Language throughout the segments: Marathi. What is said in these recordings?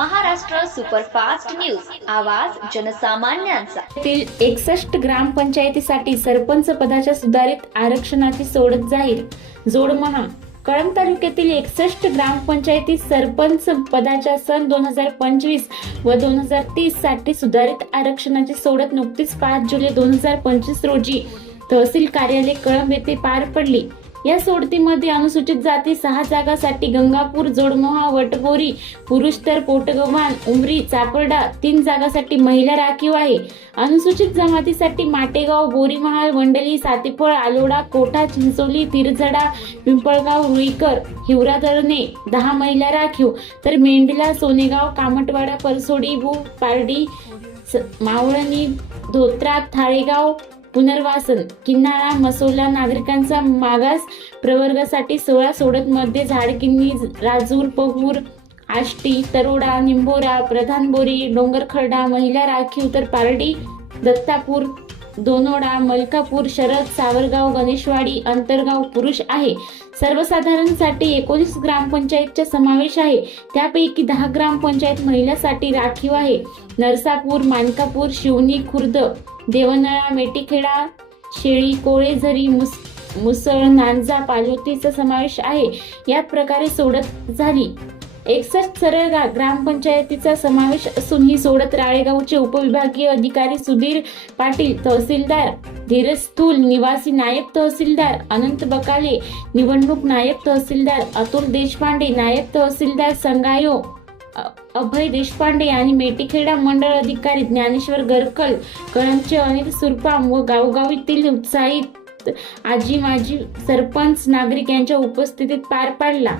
Maharashtra superfast news. आवाज जनसामान्यांचा. येथील एकसष्ट ग्रामपंचायतीसाठी सरपंच पदाच्या सुधारित आरक्षणाची सोडत जाहीर. जोडमहा कळंब तालुक्यातील एकसष्ट ग्रामपंचायती सरपंच पदाच्या सन दोन हजार पंचवीस व दोन हजार तीससाठी सुधारित आरक्षणाची सोडत नुकतीच पाच जुलै दोन हजार पंचवीस रोजी तहसील कार्यालय कळंब येथे पार पडली. या सोडतीमध्ये अनुसूचित जाती सहा जागासाठी गंगापूर जोडमोहा वटपोरी पुरुष तर पोटगव्हाण उमरी चापर्डा तीन जागासाठी महिला राखीव आहे. अनुसूचित जमातीसाठी माटेगाव बोरीमहाल वंडली सातेफळ आलोडा कोठा चिंचोली तिरझडा पिंपळगाव रुईकर हिवरा धरणे दहा महिला राखीव. तर मेंढला सोनेगाव कामटवाडा परसोडी भू पारडी स- मावळणी धोत्रा थाळेगाव पुनर्वासन किन्नाळा मसोला नागरिकांचा मागास प्रवर्गासाठी सोळा सोडत मध्ये झाडकिन्नी राजूर पहूर आष्टी तरोडा निंबोरा प्रधानबोरी डोंगरखर्डा महिला राखीव तर पारडी दत्तापूर दोनोडा मलकापूर शरद सावरगाव गणेशवाडी अंतरगाव पुरुष आहे. सर्वसाधारणसाठी एकोणीस ग्रामपंचायतचा समावेश आहे. त्यापैकी दहा ग्रामपंचायत महिलांसाठी राखीव आहे. नरसापूर मानकापूर शिवनी खुर्द देवनळा मेटीखेडा शेळी कोळेझरी मुस मुसळ नांजा पालोतीचा समावेश आहे. या प्रकारे सोडत झाली. एकसष्ट सरळ ग्रामपंचायतीचा समावेश असून ही सोडत राळेगावचे उपविभागीय अधिकारी सुधीर पाटील तहसीलदार धीरज थूल निवासी नायब तहसीलदार अनंत बकाले निवडणूक नायब तहसीलदार अतुल देशपांडे नायब तहसीलदार संगायो अभय देशपांडे आणि मेटीखेडा मंडळ अधिकारी ज्ञानेश्वर गरकल कळंबचे अनिल सुरपाम व गावगावीतील उत्साहित आजी माजी सरपंच नागरिक यांच्या उपस्थितीत पार पाडला.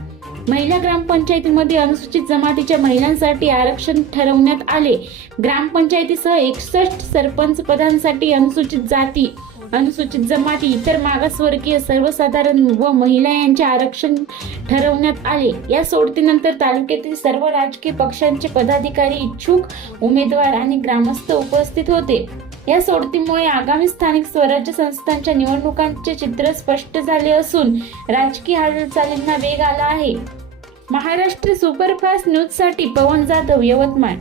महिला ग्रामपंचायतीमध्ये अनुसूचित जमातीच्या महिलांसाठी आरक्षण ठरवण्यात आले. ग्रामपंचायतीसह एकसष्ट सरपंच पदांसाठी अनुसूचित जाती अनुसूचित जमाती इतर मागासवर्गीय सर्वसाधारण व महिला यांचे आरक्षण ठरवण्यात आले. या सोडतीनंतर तालुक्यातील सर्व राजकीय पक्षांचे पदाधिकारी इच्छुक उमेदवार आणि ग्रामस्थ उपस्थित होते. या सोडतीमुळे आगामी स्थानिक स्वराज्य संस्थांच्या निवडणुकांचे चित्र स्पष्ट झाले असून राजकीय हालचालींना वेग आला आहे. महाराष्ट्र सुपरफास्ट न्यूजसाठी पवन जाधव यवतमाळ.